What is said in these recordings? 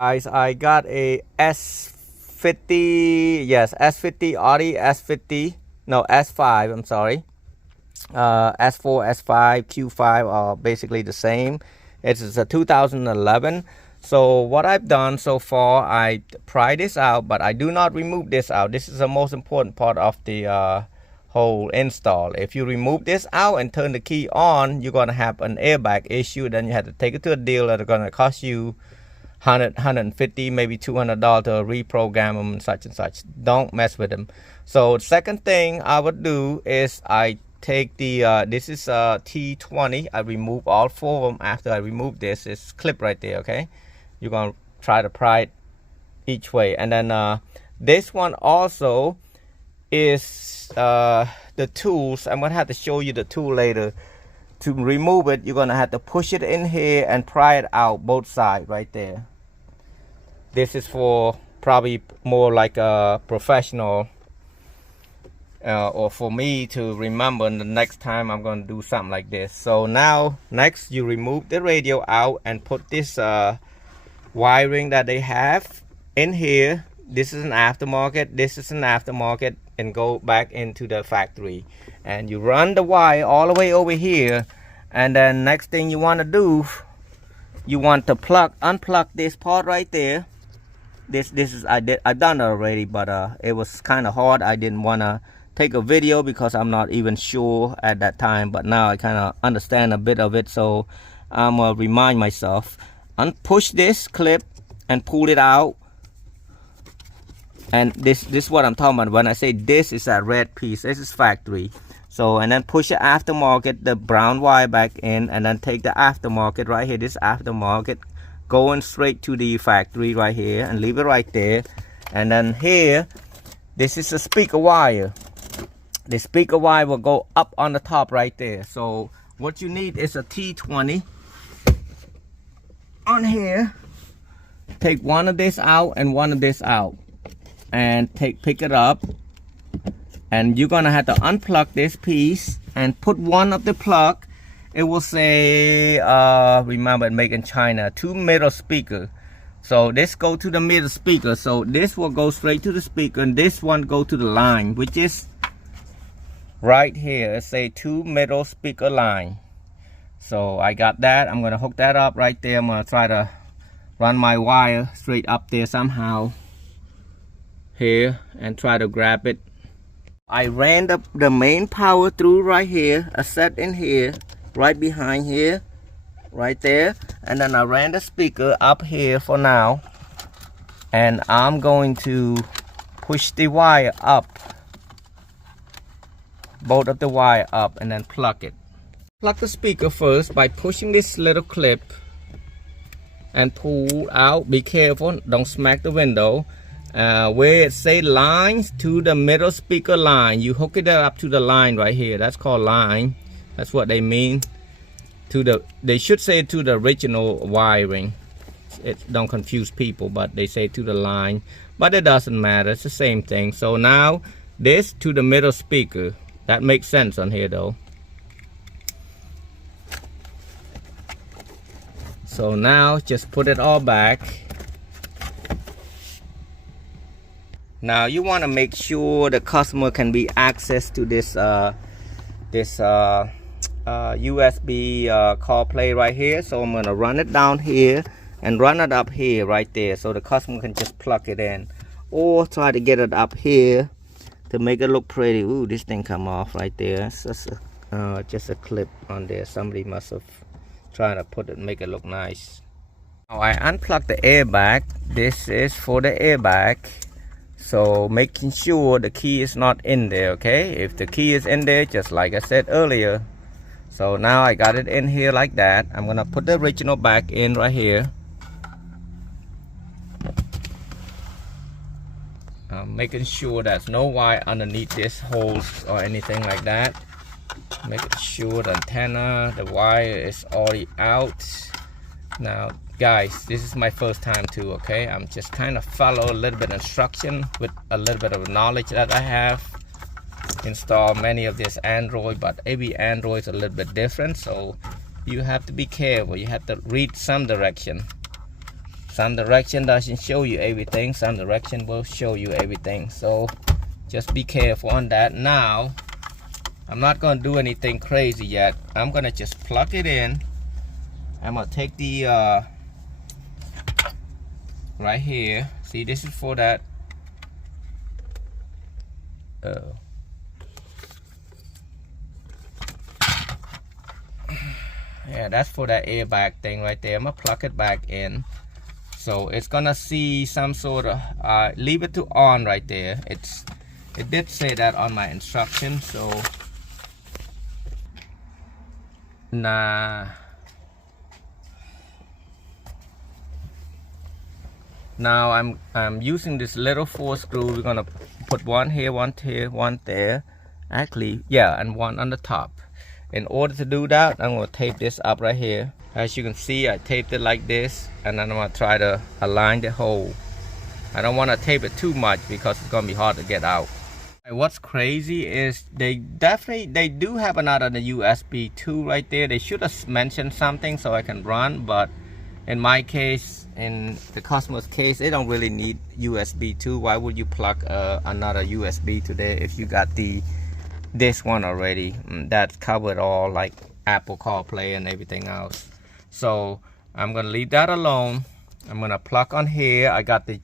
Guys, I got a S50, yes, S50 Audi S50, no, S5, I'm sorry. S4, S5, Q5 are basically the same. It's a 2011. So what I've done so far, I pry this out, but I do not remove this out. This is the most important part of the whole install. If you remove this out and turn the key on, you're gonna have an airbag issue. Then you have to take it to a dealer. They're gonna cost you $150, maybe $200 to reprogram them and such. Don't mess with them. So the second thing I would do is I take the this is a T20. I remove all 4 of them. After I remove this, it's clip right there. Okay, you're gonna try to pry it each way, and then this one also is the tools. I'm gonna have to show you the tool later. To remove it, you're gonna have to push it in here and pry it out both sides right there. This is for probably more like a professional or for me to remember the next time I'm gonna do something like this. So now next you remove the radio out and put this wiring that they have in here. This is an aftermarket, this is an aftermarket, and go back into the factory, and you run the wire all the way over here. And then next thing you want to do, you want to unplug this part right there. This is I've done it already, but it was kind of hard. I didn't want to take a video because I'm not even sure at that time, but now I kind of understand a bit of it, so I'm gonna remind myself. Unpush this clip and pull it out. And this is what I'm talking about when I say this is that red piece. This is factory. So, and then push the aftermarket, the brown wire back in, and then take the aftermarket right here, this aftermarket, going straight to the factory right here, and leave it right there. And then here, this is a speaker wire. The speaker wire will go up on the top right there. So what you need is a T20 on here. Take one of this out and one of this out, and pick it up, and you're gonna have to unplug this piece and put one of the plug. It will say remember, made in China, 2 middle speaker. So this go to the middle speaker, so this will go straight to the speaker, and this one go to the line, which is right here. It say 2 middle speaker line. So I got that. I'm gonna hook that up right there. I'm gonna try to run my wire straight up there somehow here and try to grab it. I ran the main power through right here, a set in here, right behind here, right there, and then I ran the speaker up here for now, and I'm going to push the wire up, both of the wire up, and then plug it. Plug the speaker first by pushing this little clip and pull out. Be careful, don't smack the window. Where it say lines to the middle speaker line, you hook it up to the line right here. That's called line. That's what they mean. They should say to the original wiring. Don't confuse people, but they say to the line, but it doesn't matter. It's the same thing. So now this to the middle speaker. That makes sense on here though. So now just put it all back. Now you want to make sure the customer can be access to this USB Carplay right here. So I'm gonna run it down here and run it up here right there, so the customer can just plug it in, or try to get it up here to make it look pretty. Ooh, this thing come off right there. It's just a clip on there. Somebody must have tried to put it, make it look nice. Now I unplugged the airbag. This is for the airbag. So making sure the key is not in there, okay? If the key is in there, just like I said earlier. So now I got it in here like that. I'm gonna put the original back in right here. I'm making sure there's no wire underneath this holes or anything like that. Making sure the antenna, the wire is already out. Now guys, this is my first time too, okay? I'm just kind of follow a little bit of instruction with a little bit of knowledge that I have. Install many of this Android, but every Android is a little bit different, so you have to be careful. You have to read some direction. Some direction doesn't show you everything, some direction will show you everything, so just be careful on that. Now I'm not gonna do anything crazy yet. I'm gonna just plug it in. I'm gonna take the right here, see, this is for that yeah, that's for that airbag thing right there. I'm gonna plug it back in, so it's gonna see some sort of leave it to on right there. It did say that on my instructions. So now I'm using this little 4 screw. We're gonna put one here, one here, one there, actually, yeah, and one on the top. In order to do that, I'm gonna tape this up right here. As you can see, I taped it like this, and then I'm gonna try to align the hole. I don't want to tape it too much because it's gonna be hard to get out. What's crazy is they do have another USB 2 right there. They should have mentioned something so I can run, but in my case, in the customer's case, they don't really need USB 2. Why would you plug another USB to there if you got this one already? That's covered all, like Apple CarPlay and everything else. So I'm gonna leave that alone. I'm gonna plug on here. I got the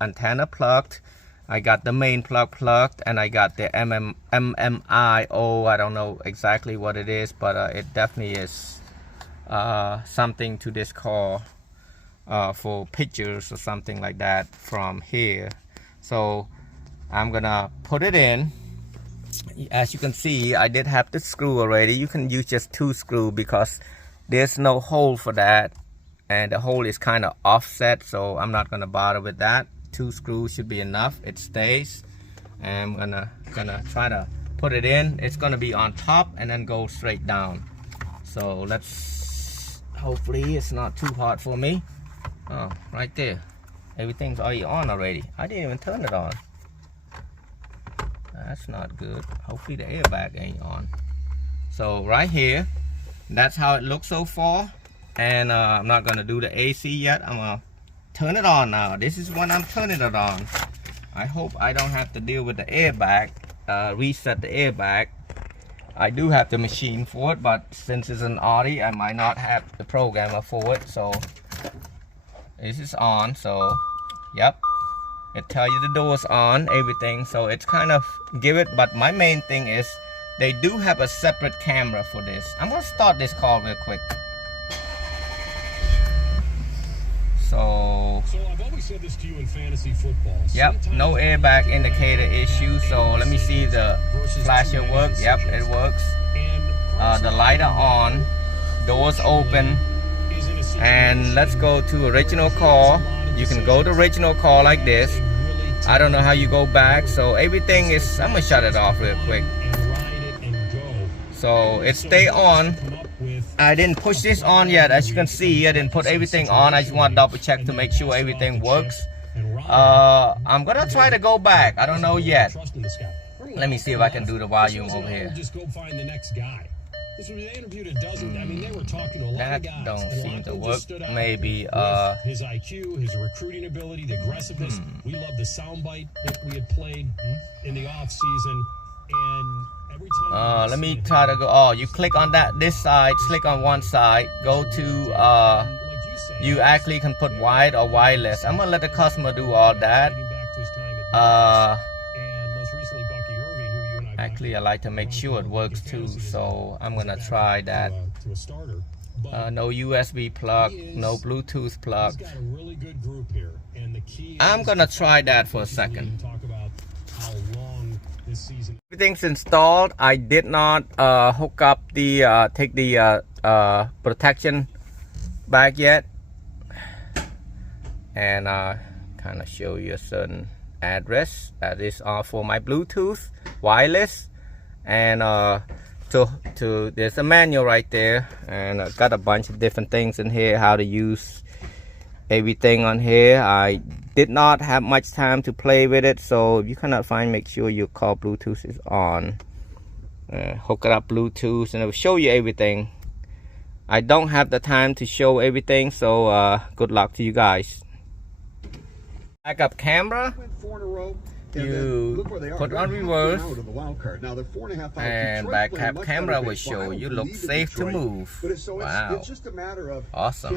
antenna plugged, I got the main plug plugged, and I got the MMIO. I don't know exactly what it is, but it definitely is something to this car for pictures or something like that from here. So I'm gonna put it in. As you can see, I did have the screw already. You can use just 2 screws because there's no hole for that, and the hole is kind of offset, so I'm not gonna bother with that. 2 screws should be enough. It stays, and I'm gonna try to put it in. It's gonna be on top and then go straight down. So let's, hopefully it's not too hard for me. Oh, right there, everything's already on already. I didn't even turn it on. That's not good. Hopefully the airbag ain't on. So right here, that's how it looks so far. And I'm not gonna do the AC yet. I'm gonna turn it on now. This is when I'm turning it on. I hope I don't have to deal with the airbag, reset the airbag. I do have the machine for it, but since it's an Audi, I might not have the programmer for it. So this is on, so yep, it tells you the door's on, everything. So it's kind of give it, but my main thing is they do have a separate camera for this. I'm gonna start this car real quick. So I've always said this to you in fantasy football. Yep, no airbag indicator issue. So let me see the flasher work. Yep, it works. The light are on, doors open, and let's go to original call. You can go to original call like this. I don't know how you go back, so everything is, I'm gonna shut it off real quick. So it stay on. I didn't push this on yet. As you can see, I didn't put everything on. I just want to double check to make sure everything works. I'm gonna try to go back. I don't know yet. Let me see if I can do the volume over here. Just go find the next guy. This was, they interviewed a dozen. I mean, they were talking to a lot of guys. That don't seem to work. Maybe his IQ, his recruiting ability, the aggressiveness. We love the soundbite that we had played in the off season, and every time. Let me try to go. Oh, you click on this side. Click on one side. Go to you actually can put wired or wireless. I'm gonna let the customer do all that. Actually, I like to make sure it works too, so I'm gonna try that. No USB plug, no Bluetooth plug. I'm gonna try that for a second. Everything's installed. I did not hook up the take the protection back yet, and kind of show you a certain address that is for my Bluetooth wireless, and there's a manual right there, and I've got a bunch of different things in here, how to use everything on here. I did not have much time to play with it, so if you cannot find, make sure your car Bluetooth is on. Hook it up Bluetooth, and it will show you everything. I don't have the time to show everything, so good luck to you guys. Backup camera, you put on reverse, and backup camera will show you look safe to move. Wow, awesome.